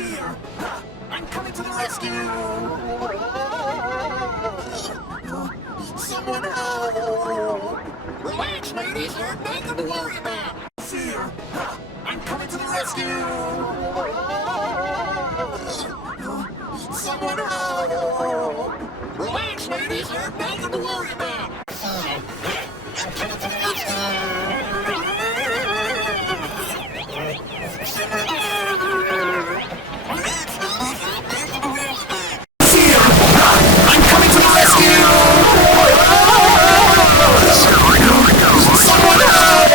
Fear! I'm coming to the rescue! Someone help! Relax, ladies, there's nothing to worry about! Fear! I'm coming to the rescue! Someone help! Relax, ladies, there's nothing to worry about! I'm coming to the rescue! I'm coming to the rescue! Someone help!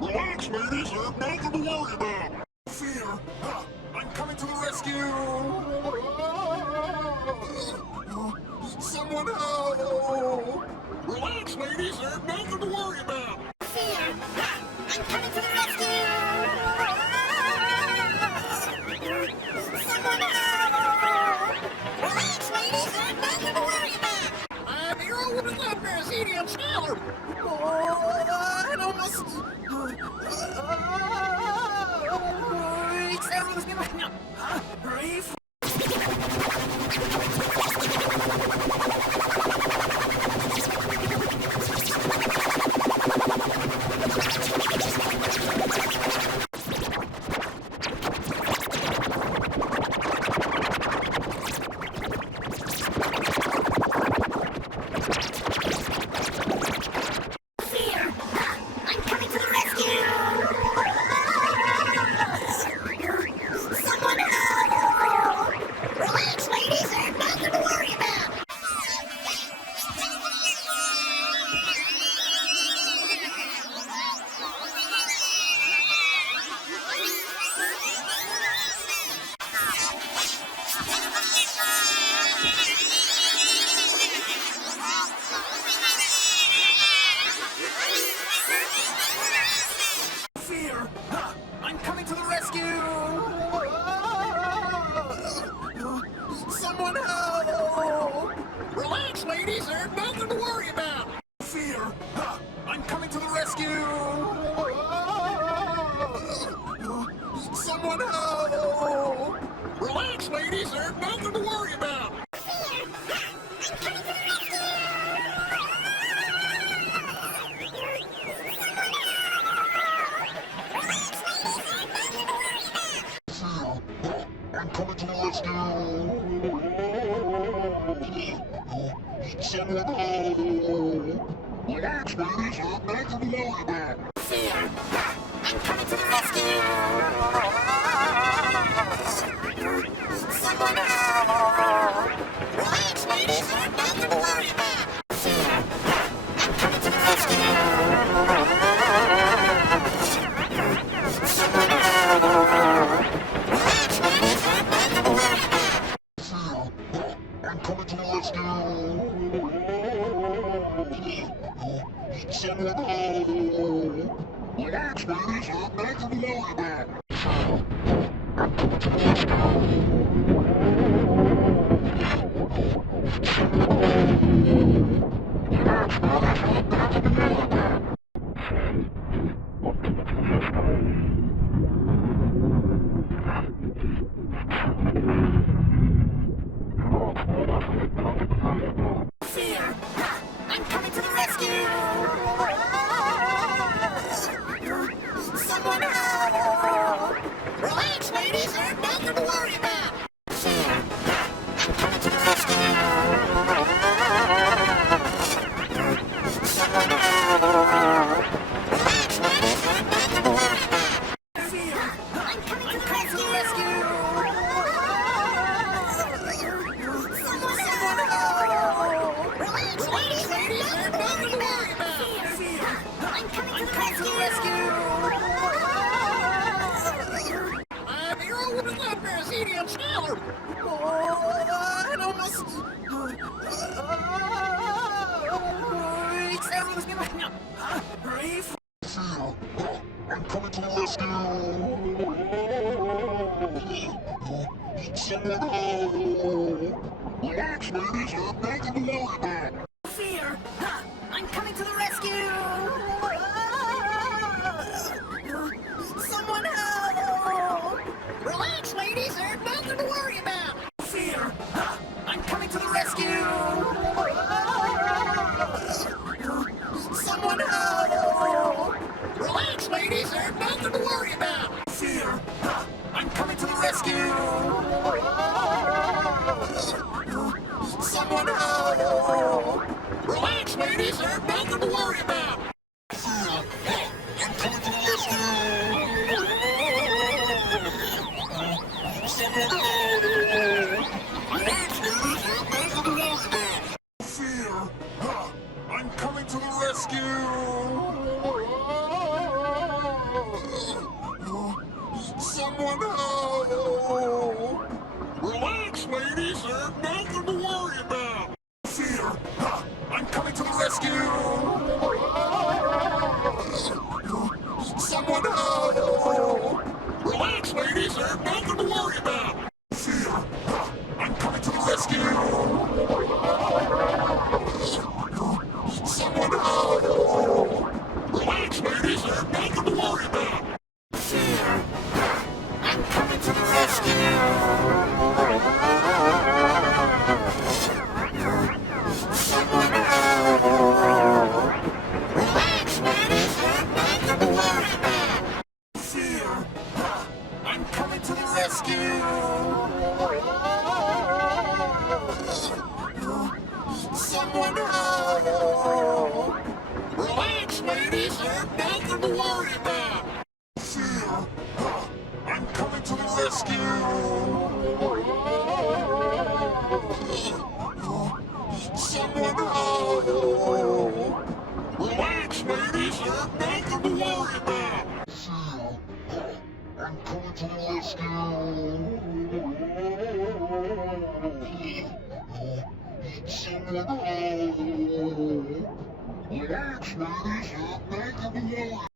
Relax, ladies, there's nothing to worry about! Fear! I'm coming to the rescue! Someone help! Relax, ladies, there's nothing to worry about! Fear! I'm coming to the rescue! Someone help! Relax, ladies, there's nothing to worry about! I'm here with a Brazilian scholar! Oh, it almost... I'm coming to the rescue! Someone help! Relax, ladies, there's nothing to worry about! Fear! I'm coming to the rescue! Someone help! Relax, ladies, there's nothing to worry about! Fear! I'm coming to the rescue! I'm coming to the rescue! Someone help! Relax, ladies, there's nothing to worry about! Fear! I'm coming to the rescue! Someone help! Relax, ladies, there's nothing to worry about! Fear! I'm coming to the rescue! Someone help! I'm coming to the rescue! Someone help! Relax, ladies, there's nothing to worry about! I'm coming to the rescue! Relax, ladies, there's nothing to worry about! Fear! I'm coming to the rescue! Someone help! Relax, ladies, there's nothing to worry about! Fear! I'm coming to the rescue! Someone help! Relax, ladies, there's nothing to worry about! Fear! I'm coming to the rescue! I'm here with a Brazilian scholar! Oh, it almost... It's everything's I'm coming to the rescue! Someone help! Relax, ladies, there's nothing to worry about! Fear! Ha! I'm coming to the rescue! Someone help! Relax, ladies, there's nothing to worry about! Fear! Ha! I'm coming to the rescue! Someone help! Relax, ladies, there's nothing to worry about! Fear! Ha! I'm coming to the rescue! Someone help! Relax, ladies, there's nothing to worry about! I'm coming to the rescue! Someone help! Relax, ladies, there's nothing to worry about! Fear! Ha! I'm coming to the rescue! Someone help! Relax, ladies, there's nothing to worry about! Fear! Ha! I'm coming to the rescue! Someone help! Relax, ladies, there's nothing to worry about! Fear! Ha! I'm coming to the rescue! Someone help! Relax, ladies, there's nothing to worry about! Fear! Ha! I'm coming to the rescue! Someone help! Relax, ladies, there's nothing to worry about! Fear! Ha! I'm coming to the rescue! Someone help! Relax, ladies, there's nothing to worry about! Fear! Ha! I'm coming to the rescue! Someone help! Relax, ladies, there's nothing to worry about! Fear! Ha! I'm coming to the rescue! Someone help! Relax, ladies, there's nothing to worry about!